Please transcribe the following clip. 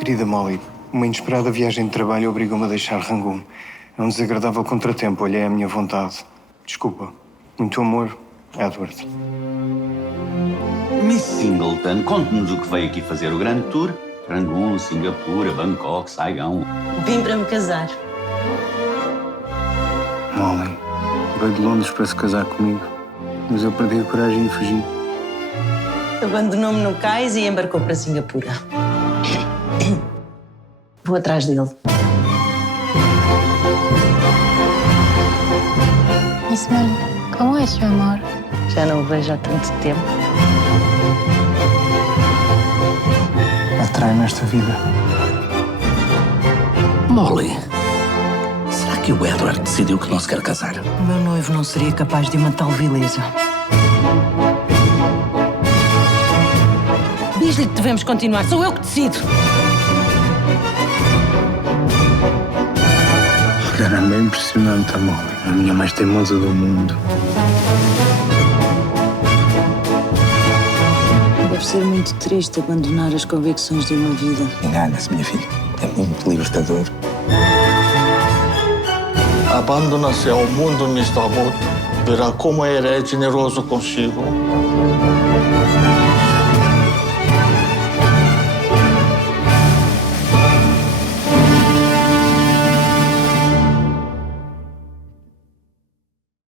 Querida Molly, uma inesperada viagem de trabalho obrigou-me a deixar Rangoon. É um desagradável contratempo, olha, é a minha vontade. Desculpa. Muito amor, Edward. Miss Singleton, conte-nos o que veio aqui fazer o grande tour. Rangoon, Singapura, Bangkok, Saigão. Vim para me casar. Molly, veio de Londres para se casar comigo, mas eu perdi a coragem e fugi. Abandonou-me no cais e embarcou para Singapura. Vou atrás dele. Ismael, ¿cómo es su amor? Já não o vejo há tanto tempo. Atrai-me esta vida. Molly, será que o Edward decidiu que não se quer casar? O meu noivo não seria capaz de uma tal vileza. Diz-lhe que devemos continuar. Sou eu que decido. Caramba, é impressionante a Molly. A minha mais teimosa do mundo. Deve ser muito triste abandonar as convicções de uma vida. Engana-se, minha filha. É muito libertador. Abandona-se ao mundo, Mr. Booth. Verá como ele é generoso consigo.